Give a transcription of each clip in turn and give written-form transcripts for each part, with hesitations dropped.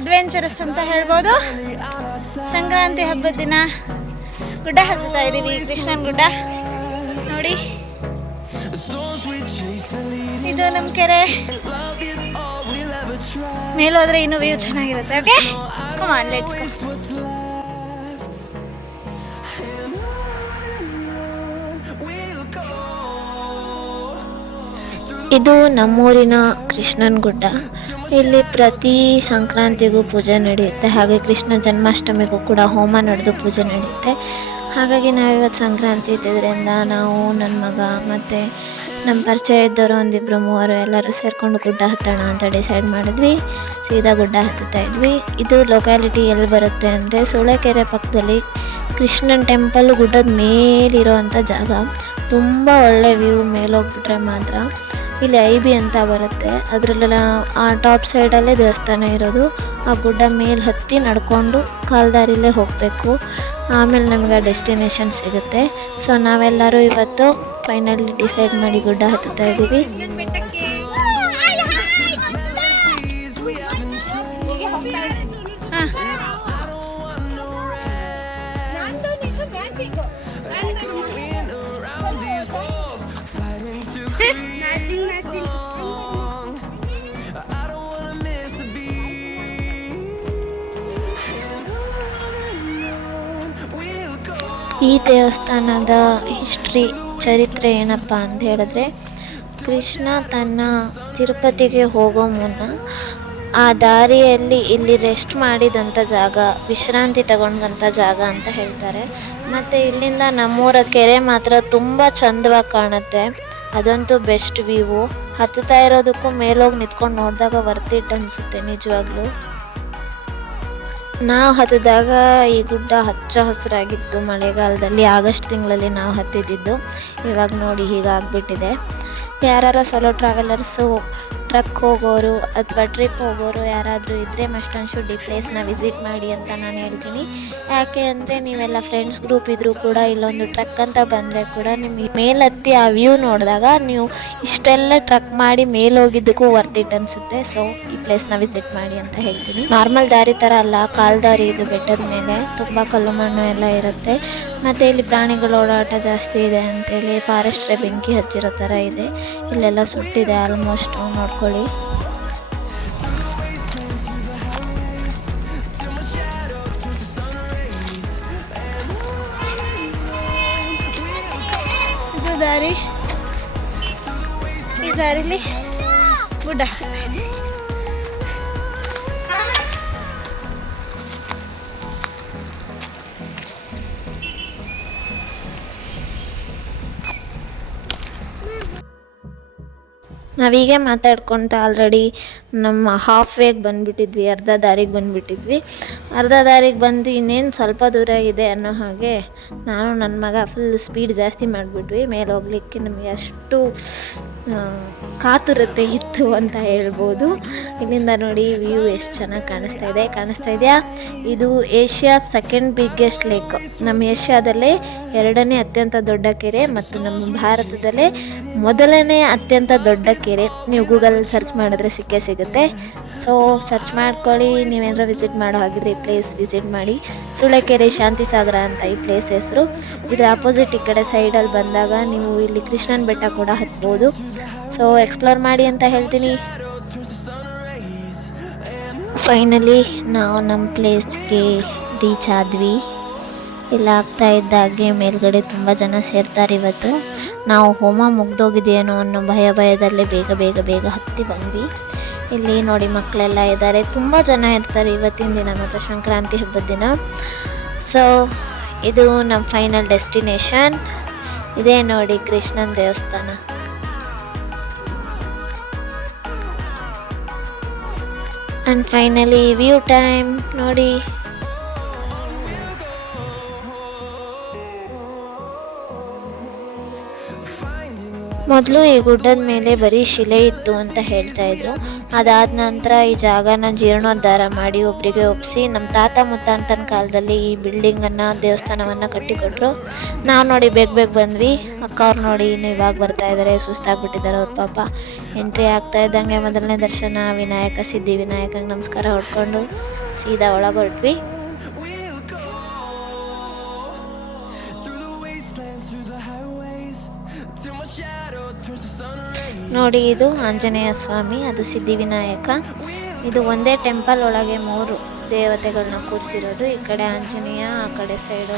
Adventurous ಅಂತ ಹೇಳ್ಬೋದು. ಸಂಕ್ರಾಂತಿ ಹಬ್ಬದ ದಿನ ಗುಡ್ಡ ಹತ್ತುತ್ತಾ ಇದ್ದೀವಿ, ಕೃಷ್ಣನ ಗುಡ್ಡ ನೋಡಿ. ಇದು ನಮ್ಮ ಕೆರೆ, ಮೇಲೋದ್ರೆ ಇನ್ನೂ ವ್ಯೂ ಚೆನ್ನಾಗಿರುತ್ತೆ. Okay, come on, let's go. ಇದು ನಮ್ಮೂರಿನ ಕೃಷ್ಣನ ಗುಡ್ಡ. ಇಲ್ಲಿ ಪ್ರತಿ ಸಂಕ್ರಾಂತಿಗೂ ಪೂಜೆ ನಡೆಯುತ್ತೆ, ಹಾಗೆ ಕೃಷ್ಣ ಜನ್ಮಾಷ್ಟಮಿಗೂ ಕೂಡ ಹೋಮ ನಡೆದು ಪೂಜೆ ನಡೆಯುತ್ತೆ. ಹಾಗಾಗಿ ನಾವಿವತ್ತು ಸಂಕ್ರಾಂತಿ ಇದ್ದಿದ್ದರಿಂದ ನಾವು, ನನ್ನ ಮಗ ಮತ್ತು ನಮ್ಮ ಪರಿಚಯ ಇದ್ದವರು ಒಂದಿಬ್ಬರು ಮೂವರು ಎಲ್ಲರೂ ಸೇರಿಕೊಂಡು ಗುಡ್ಡ ಹತ್ತೋಣ ಅಂತ ಡಿಸೈಡ್ ಮಾಡಿದ್ವಿ. ಸೀದಾ ಗುಡ್ಡ ಹತ್ತುತ್ತಾ ಇದ್ವಿ. ಇದು ಲೊಕ್ಯಾಲಿಟಿ ಎಲ್ಲಿ ಬರುತ್ತೆ ಅಂದರೆ ಸೂಳೆಕೆರೆ ಪಕ್ಕದಲ್ಲಿ ಕೃಷ್ಣನ ಟೆಂಪಲ್ ಗುಡ್ಡದ ಮೇಲಿರೋ ಅಂಥ ಜಾಗ. ತುಂಬ ಒಳ್ಳೆ ವ್ಯೂ, ಮೇಲೋಗ್ಬಿಟ್ರೆ ಮಾತ್ರ. ಇಲ್ಲಿ IB ಅಂತ ಬರುತ್ತೆ, ಅದರಲ್ಲೆಲ್ಲ ಆ ಟಾಪ್ ಸೈಡಲ್ಲೇ ದೇವಸ್ಥಾನ ಇರೋದು. ಆ ಗುಡ್ಡ ಮೇಲೆ ಹತ್ತಿ ನಡ್ಕೊಂಡು ಕಾಲ್ದಾರಿಲೇ ಹೋಗಬೇಕು, ಆಮೇಲೆ ನಮಗೆ ಆ ಡೆಸ್ಟಿನೇಷನ್ ಸಿಗುತ್ತೆ. ಸೊ ನಾವೆಲ್ಲರೂ ಇವತ್ತು ಫೈನಲಿ ಡಿಸೈಡ್ ಮಾಡಿ ಗುಡ್ಡ ಹತ್ತುತ್ತಾ ಇದ್ದೀವಿ. ಈ ದೇವಸ್ಥಾನದ ಹಿಸ್ಟ್ರಿ, ಚರಿತ್ರೆ ಏನಪ್ಪ ಅಂತ ಹೇಳಿದ್ರೆ, ಕೃಷ್ಣ ತನ್ನ ತಿರುಪತಿಗೆ ಹೋಗೋ ಮುನ್ನ ಆ ದಾರಿಯಲ್ಲಿ ಇಲ್ಲಿ ರೆಸ್ಟ್ ಮಾಡಿದಂಥ ಜಾಗ, ವಿಶ್ರಾಂತಿ ತಗೊಂಡಂಥ ಜಾಗ ಅಂತ ಹೇಳ್ತಾರೆ. ಮತ್ತು ಇಲ್ಲಿಂದ ನಮ್ಮೂರ ಕೆರೆ ಮಾತ್ರ ತುಂಬ ಚಂದವಾಗಿ ಕಾಣುತ್ತೆ. ಅದಂತೂ ಬೆಸ್ಟ್ ವ್ಯೂ. ಹತ್ತುತ್ತಾ ಇರೋದಕ್ಕೂ ಮೇಲೋಗಿ ನಿಂತ್ಕೊಂಡು ನೋಡಿದಾಗ ವರ್ತಿಟ್ ಅನಿಸುತ್ತೆ ನಿಜವಾಗ್ಲೂ. ನಾವು ಹತ್ತಿದಾಗ ಈ ಗುಡ್ಡ ಹಚ್ಚ ಹಸಿರಾಗಿತ್ತು. ಮಳೆಗಾಲದಲ್ಲಿ ಆಗಸ್ಟ್ ತಿಂಗಳಲ್ಲಿ ನಾವು ಹತ್ತಿದ್ದು. ಇವಾಗ ನೋಡಿ ಹೀಗಾಗ್ಬಿಟ್ಟಿದೆ. ಯಾರು ಸೋಲೋ ಟ್ರಾವೆಲರ್ಸು, ಟ್ರಕ್ ಹೋಗೋರು ಅಥವಾ ಟ್ರಿಪ್ ಹೋಗೋರು ಯಾರಾದರೂ ಇದ್ದರೆ ಮಸ್ಟ್ ಆ್ಯಂಡ್ ಶುಡ್ ಈ ಪ್ಲೇಸ್ನ ವಿಸಿಟ್ ಮಾಡಿ ಅಂತ ನಾನು ಹೇಳ್ತೀನಿ. ಯಾಕೆ ಅಂದರೆ ನೀವೆಲ್ಲ ಫ್ರೆಂಡ್ಸ್ ಗ್ರೂಪ್ ಇದ್ದರೂ ಕೂಡ ಇಲ್ಲೊಂದು ಟ್ರಕ್ ಅಂತ ಬಂದರೆ ಕೂಡ ನಿಮಗೆ ಮೇಲತ್ತಿ ಆ ವ್ಯೂ ನೋಡಿದಾಗ ನೀವು ಇಷ್ಟೆಲ್ಲ ಟ್ರಕ್ ಮಾಡಿ ಮೇಲೋಗಿದ್ದಕ್ಕೂ ವರ್ತಿಟ್ ಅನಿಸುತ್ತೆ. ಸೊ ಈ ಪ್ಲೇಸ್ನ ವಿಸಿಟ್ ಮಾಡಿ ಅಂತ ಹೇಳ್ತೀನಿ. ನಾರ್ಮಲ್ ದಾರಿ ಥರ ಅಲ್ಲ, ಕಾಲ್ದಾರಿ ಇದು. ಬೆಟ್ಟದ ಮೇಲೆ ತುಂಬ ಕಲ್ಲು ಮಣ್ಣು ಎಲ್ಲ ಇರುತ್ತೆ. ಮತ್ತು ಇಲ್ಲಿ ಪ್ರಾಣಿಗಳ ಓಡಾಟ ಜಾಸ್ತಿ ಇದೆ ಅಂತೇಳಿ ಫಾರೆಸ್ಟ್ರೇ ಬೆಂಕಿ ಹಚ್ಚಿರೋ ಥರ ಇದೆ. ಇಲ್ಲೆಲ್ಲ ಸುಟ್ಟಿದೆ ಆಲ್ಮೋಸ್ಟ್, ನೋಡ್ಕೊಳ್ಳಿ. ಇದು ದಾರಿ, ಈ ದಾರಿಲಿ ಗುಡ್ಡ. ನಾವೀಗೆ ಮಾತಾಡ್ಕೊತ ಆಲ್ರೆಡಿ ನಮ್ಮ ಹಾಫ್ ವೇಗೆ ಬಂದುಬಿಟ್ಟಿದ್ವಿ, ಅರ್ಧ ದಾರಿಗೆ ಬಂದುಬಿಟ್ಟಿದ್ವಿ. ಅರ್ಧ ದಾರಿಗೆ ಬಂದು ಇನ್ನೇನು ಸ್ವಲ್ಪ ದೂರ ಇದೆ ಅನ್ನೋ ಹಾಗೆ ನಾನು ನನ್ನ ಮಗ ಫುಲ್ ಸ್ಪೀಡ್ ಜಾಸ್ತಿ ಮಾಡಿಬಿಟ್ವಿ. ಮೇಲೆ ಹೋಗ್ಲಿಕ್ಕೆ ನಮಗೆ ಅಷ್ಟು ಕಾತುರತೆ ಇತ್ತು ಅಂತ ಹೇಳ್ಬೋದು. ಇಲ್ಲಿಂದ ನೋಡಿ ವ್ಯೂ ಎಷ್ಟು ಚೆನ್ನಾಗಿ ಕಾಣಿಸ್ತಾ ಇದೆಯಾ? ಇದು ಏಷ್ಯಾ ಸೆಕೆಂಡ್ ಬಿಗ್ಗೆಸ್ಟ್ ಲೇಕ್. ನಮ್ಮ ಏಷ್ಯಾದಲ್ಲೇ 2ನೇ ಅತ್ಯಂತ ದೊಡ್ಡ ಕೆರೆ ಮತ್ತು ನಮ್ಮ ಭಾರತದಲ್ಲೇ ಮೊದಲನೇ ಅತ್ಯಂತ ದೊಡ್ಡ ಕೆರೆ. ನೀವು ಗೂಗಲಲ್ಲಿ ಸರ್ಚ್ ಮಾಡಿದ್ರೆ ಸಿಗುತ್ತೆ. ಸೊ ಸರ್ಚ್ ಮಾಡ್ಕೊಳ್ಳಿ. ನೀವೇನಾದ್ರು ವಿಸಿಟ್ ಮಾಡೋ ಹಾಗಿದ್ರೆ ಈ ಪ್ಲೇಸ್ ವಿಸಿಟ್ ಮಾಡಿ. ಸೂಳೆಕೆರೆ ಶಾಂತಿಸಾಗರ ಅಂತ ಈ ಪ್ಲೇಸ್ ಹೆಸರು. ಇದರ ಅಪೋಸಿಟ್ ಈ ಕಡೆ ಸೈಡಲ್ಲಿ ಬಂದಾಗ ನೀವು ಇಲ್ಲಿ ಕೃಷ್ಣನ ಬೆಟ್ಟ ಕೂಡ ಹತ್ಬೋದು. ಸೊ ಎಕ್ಸ್ಪ್ಲೋರ್ ಮಾಡಿ ಅಂತ ಹೇಳ್ತೀನಿ. ಫೈನಲಿ ನಾವು ನಮ್ಮ ಪ್ಲೇಸ್ಗೆ ರೀಚ್ ಆದ್ವಿ. ಇಲ್ಲ ಆಗ್ತಾ ಇದ್ದಾಗೆ ಮೇಲ್ಗಡೆ ತುಂಬ ಜನ ಸೇರ್ತಾರೆ ಇವತ್ತು. ನಾವು ಹೋಮ ಮುಗ್ದೋಗಿದೆಯೇನೋ ಅನ್ನೋ ಭಯದಲ್ಲೇ ಬೇಗ ಹತ್ತಿ ಬಂದ್ವಿ. ಇಲ್ಲಿ ನೋಡಿ ಮಕ್ಕಳೆಲ್ಲ ಇದ್ದಾರೆ, ತುಂಬ ಜನ ಇರ್ತಾರೆ ಇವತ್ತಿನ ದಿನ ಮತ್ತು ಸಂಕ್ರಾಂತಿ ಹಬ್ಬದ ದಿನ. ಸೊ ಇದು ನಮ್ಮ ಫೈನಲ್ ಡೆಸ್ಟಿನೇಷನ್. ಇದೇ ನೋಡಿ ಕೃಷ್ಣನ ದೇವಸ್ಥಾನ. ಆ್ಯಂಡ್ ಫೈನಲಿ ವ್ಯೂ ಟೈಮ್ ನೋಡಿ. ಮೊದಲು ಈ ಗುಡ್ಡದ ಮೇಲೆ ಬರೀ ಶಿಲೆ ಇತ್ತು ಅಂತ ಹೇಳ್ತಾ ಇದ್ರು. ಅದಾದ ನಂತರ ಈ ಜಾಗನ ಜೀರ್ಣೋದ್ಧಾರ ಮಾಡಿ ಒಬ್ಬರಿಗೆ ಒಪ್ಪಿಸಿ ನಮ್ಮ ತಾತ ಮುತ್ತಾಂತನ ಕಾಲದಲ್ಲಿ ಈ ಬಿಲ್ಡಿಂಗನ್ನು ದೇವಸ್ಥಾನವನ್ನು ಕಟ್ಟಿಕೊಟ್ರು. ನಾವು ನೋಡಿ ಬೇಗ ಬಂದ್ವಿ. ಅಕ್ಕವ್ರು ನೋಡಿ ಇನ್ನು ಇವಾಗ ಬರ್ತಾ ಇದ್ದಾರೆ, ಸುಸ್ತಾಗ್ಬಿಟ್ಟಿದ್ದಾರೆ ಅವ್ರ ಪಾಪ. ಎಂಟ್ರಿ ಆಗ್ತಾ ಇದ್ದಂಗೆ ಮೊದಲನೇ ದರ್ಶನ ವಿನಾಯಕ ಸಿದ್ಧಿ ವಿನಾಯಕಂಗೆ ನಮಸ್ಕಾರ ಹೊಡ್ಕೊಂಡು ಸೀದಾ ಒಳಗೆ ಹೊರಟ್ವಿ. ನೋಡಿ ಇದು ಆಂಜನೇಯ ಸ್ವಾಮಿ, ಅದು ಸಿದ್ಧಿವಿನಾಯಕ. ಇದು ಒಂದೇ ಟೆಂಪಲ್ ಒಳಗೆ 3 ದೇವತೆಗಳನ್ನ ಕೂರಿಸಿರೋದು. ಈ ಕಡೆ ಆಂಜನೇಯ, ಆ ಕಡೆ ಸೈಡು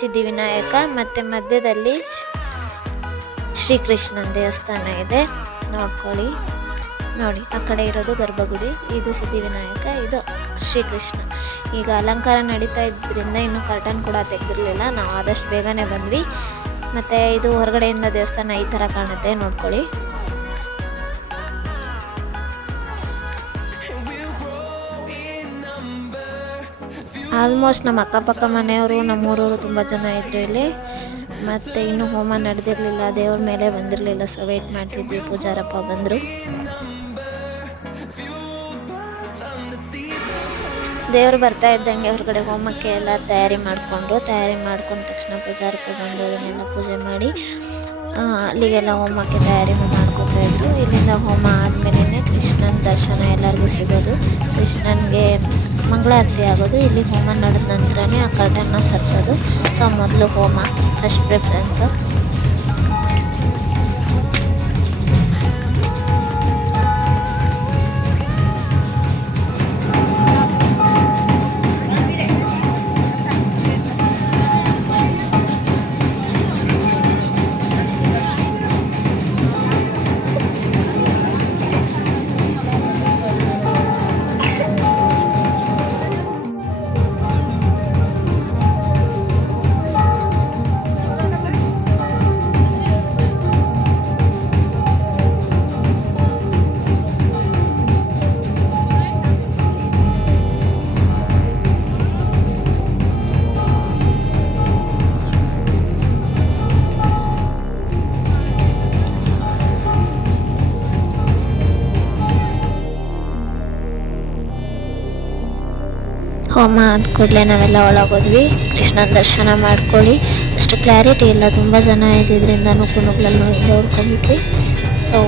ಸಿದ್ಧಿವಿನಾಯಕ, ಮತ್ತು ಮಧ್ಯದಲ್ಲಿ ಶ್ರೀಕೃಷ್ಣನ ದೇವಸ್ಥಾನ ಇದೆ. ನೋಡ್ಕೊಳ್ಳಿ, ನೋಡಿ ಆ ಕಡೆ ಇರೋದು ಗರ್ಭಗುಡಿ, ಇದು ಸಿದ್ಧಿವಿನಾಯಕ, ಇದು ಶ್ರೀಕೃಷ್ಣ. ಈಗ ಅಲಂಕಾರ ನಡೀತಾ ಇದ್ದರಿಂದ ಇನ್ನೂ ಕರ್ಟನ್ ಕೂಡ ತೆಗೆದಿರಲಿಲ್ಲ. ನಾವು ಆದಷ್ಟು ಬೇಗನೆ ಬಂದ್ವಿ. ಮತ್ತು ಇದು ಹೊರಗಡೆಯಿಂದ ದೇವಸ್ಥಾನ ಈ ಥರ ಕಾಣುತ್ತೆ, ನೋಡ್ಕೊಳ್ಳಿ. ಆಲ್ಮೋಸ್ಟ್ ನಮ್ಮ ಅಕ್ಕಪಕ್ಕ ಮನೆಯವರು, ನಮ್ಮೂರವರು ತುಂಬ ಜನ ಇದ್ದರು ಇಲ್ಲಿ. ಮತ್ತು ಇನ್ನೂ ಹೋಮ ನಡೆದಿರಲಿಲ್ಲ, ದೇವ್ರ ಮೇಲೆ ಬಂದಿರಲಿಲ್ಲ, ಸೊ ವೇಟ್ ಮಾಡ್ತಿದ್ವಿ. ಪೂಜಾರಪ್ಪ ಬಂದರು. ದೇವರು ಬರ್ತಾ ಇದ್ದಂಗೆ ಹೊರಗಡೆ ಹೋಮಕ್ಕೆ ಎಲ್ಲ ತಯಾರಿ ಮಾಡ್ಕೊಂಡು ತಕ್ಷಣ ಪೂಜಾರಪ್ಪ ಬಂದು ಅದನ್ನೆಲ್ಲ ಪೂಜೆ ಮಾಡಿ ಅಲ್ಲಿಗೆಲ್ಲ ಹೋಮಕ್ಕೆ ತಯಾರಿ ಮಾಡ್ಕೊತಾ ಇದ್ರು. ಇಲ್ಲಿಂದ ಹೋಮ ಆದಮೇಲೆ ಕೃಷ್ಣನ ದರ್ಶನ ಎಲ್ಲರಿಗೂ ಸಿಗೋದು, ಕೃಷ್ಣನಿಗೆ ಮಂಗಳಾರತಿ ಆಗೋದು. ಇಲ್ಲಿ ಹೋಮ ನಡೆದ ನಂತರನೇ ಆ ಕರ್ಟನ್ನ ಸರಿಸೋದು. ಸೊ ಮೊದಲು ಹೋಮ ಫಸ್ಟ್ ಪ್ರಿಫರೆನ್ಸು. ಹೋಮ ಆದ ಕೂಡಲೇ ನಾವೆಲ್ಲ ಒಳಗೋದ್ವಿ. ಕೃಷ್ಣನ ದರ್ಶನ ಮಾಡ್ಕೊಳ್ಳಿ. ಅಷ್ಟು ಕ್ಲಾರಿಟಿ ಇಲ್ಲ, ತುಂಬ ಜನ ಇದ್ದಿದ್ದರಿಂದ ನುಗ್ಗಲಲ್ಲಿ ಹಿಂದೆ ಉಳ್ಕೊಂಡ್ಬಿಟ್ವಿ. ಸೊ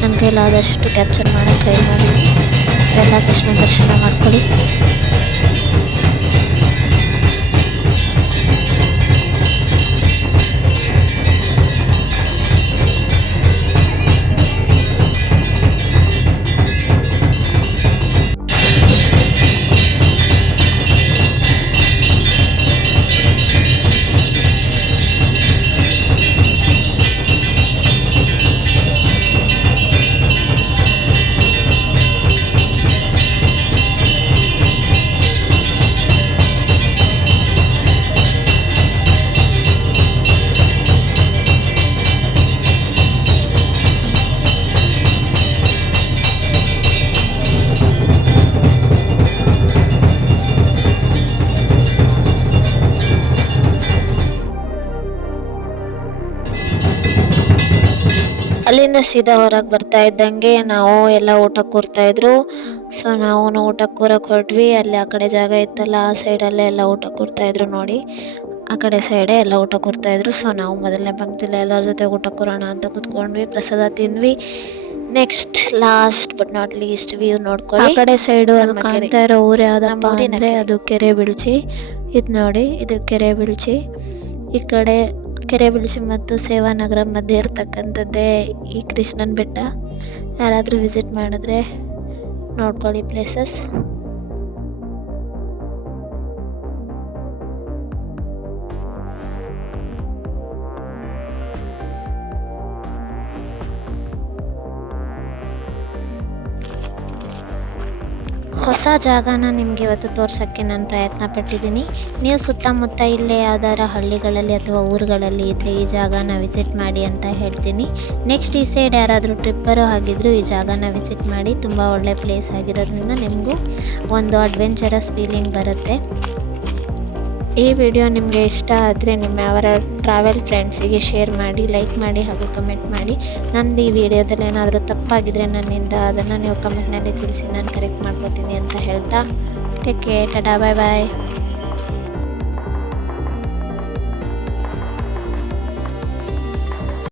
ನನ್ನ ಕೈಲಾದಷ್ಟು ಕ್ಯಾಪ್ಚರ್ ಮಾಡೋಕ್ಕೆ ಟ್ರೈ ಮಾಡಿದ್ವಿ. ಸೊ ಎಲ್ಲ ಕೃಷ್ಣನ ದರ್ಶನ ಮಾಡ್ಕೊಳ್ಳಿ. ಅಲ್ಲಿಂದ ಸೀದಾ ಹೊರಗೆ ಬರ್ತಾ ಇದ್ದಂಗೆ ನಾವು ಎಲ್ಲ ಊಟಕ್ಕೆ ಕೂರ್ತಾಯಿದ್ರು. ಸೊ ನಾವು ಊಟಕ್ಕೆ ಕೂರಕ್ಕೆ ಹೊರಟ್ವಿ. ಅಲ್ಲಿ ಆ ಕಡೆ ಜಾಗ ಇತ್ತಲ್ಲ, ಆ ಸೈಡಲ್ಲೇ ಎಲ್ಲ ಊಟಕ್ಕೆ ಕೂರ್ತಾಯಿದ್ರು. ನೋಡಿ ಆ ಕಡೆ ಸೈಡೇ ಎಲ್ಲ ಊಟ ಕೂರ್ತಾಯಿದ್ರು. ಸೊ ನಾವು ಮೊದಲನೇ ಪಂಕ್ತಿಲ್ಲ ಎಲ್ಲರ ಜೊತೆ ಊಟಕ್ಕೆ ಕೂರೋಣ ಅಂತ ಕೂತ್ಕೊಂಡ್ವಿ, ಪ್ರಸಾದ ತಿಂದ್ವಿ. Next last but not least view ನೋಡ್ಕೊಳ್ಳಿ. ಆ ಕಡೆ ಸೈಡು ಅಲ್ಲಿ ಕಾಣ್ತಾ ಇರೋ ಊರು ಯಾವುದಪ್ಪ ಅಂದರೆ ಅದು ಕೆರೆಬಿಳ್ಚಿ. ಇದು ನೋಡಿ, ಇದು ಕೆರೆಬಿಳ್ಚಿ. ಈ ಕಡೆ ಕೆರೆಬಿಳ್ಚಿ ಮತ್ತು ಸೇವಾನಗರ ಮಧ್ಯೆ ಇರ್ತಕ್ಕಂಥದ್ದೇ ಈ ಕೃಷ್ಣನ ಬೆಟ್ಟ. ಯಾರಾದರೂ ವಿಸಿಟ್ ಮಾಡಿದ್ರೆ ನೋಡ್ಕೊಳ್ಳಿ ಪ್ಲೇಸಸ್. ಹೊಸ ಜಾಗನ ನಿಮಗೆ ಇವತ್ತು ತೋರ್ಸೋಕ್ಕೆ ನಾನು ಪ್ರಯತ್ನ ಪಟ್ಟಿದ್ದೀನಿ. ನೀವು ಸುತ್ತಮುತ್ತ ಇಲ್ಲೇ ಯಾವ್ದಾರ ಹಳ್ಳಿಗಳಲ್ಲಿ ಅಥವಾ ಊರುಗಳಲ್ಲಿ ಇದ್ದರೆ ಈ ಜಾಗನ ವಿಸಿಟ್ ಮಾಡಿ ಅಂತ ಹೇಳ್ತೀನಿ. ನೆಕ್ಸ್ಟ್ ಈ ಸೈಡ್ ಯಾರಾದರೂ ಟ್ರಿಪ್ಪರು ಆಗಿದ್ದರೂ ಈ ಜಾಗನ ವಿಸಿಟ್ ಮಾಡಿ. ತುಂಬ ಒಳ್ಳೆ ಪ್ಲೇಸ್ ಆಗಿರೋದ್ರಿಂದ ನಿಮಗೂ ಒಂದು ಅಡ್ವೆಂಚರಸ್ ಫೀಲಿಂಗ್ ಬರುತ್ತೆ. ಈ ವಿಡಿಯೋ ನಿಮಗೆ ಇಷ್ಟ ಆದರೆ ನಿಮ್ಮ ಅವರ ಟ್ರಾವೆಲ್ ಫ್ರೆಂಡ್ಸಿಗೆ ಶೇರ್ ಮಾಡಿ, ಲೈಕ್ ಮಾಡಿ ಹಾಗೂ ಕಮೆಂಟ್ ಮಾಡಿ. ನಂದು ಈ ವಿಡಿಯೋದಲ್ಲಿ ಏನಾದರೂ ತಪ್ಪಾಗಿದ್ದರೆ ನನ್ನಿಂದ ಅದನ್ನು ನೀವು ಕಮೆಂಟ್ನಲ್ಲಿ ತಿಳಿಸಿ, ನಾನು ಕರೆಕ್ಟ್ ಮಾಡ್ಕೋತೀನಿ ಅಂತ ಹೇಳ್ತಾ ಟೇಕ್ ಕೇರ್, ಟಾಟಾ, ಬಾಯ್ ಬಾಯ್.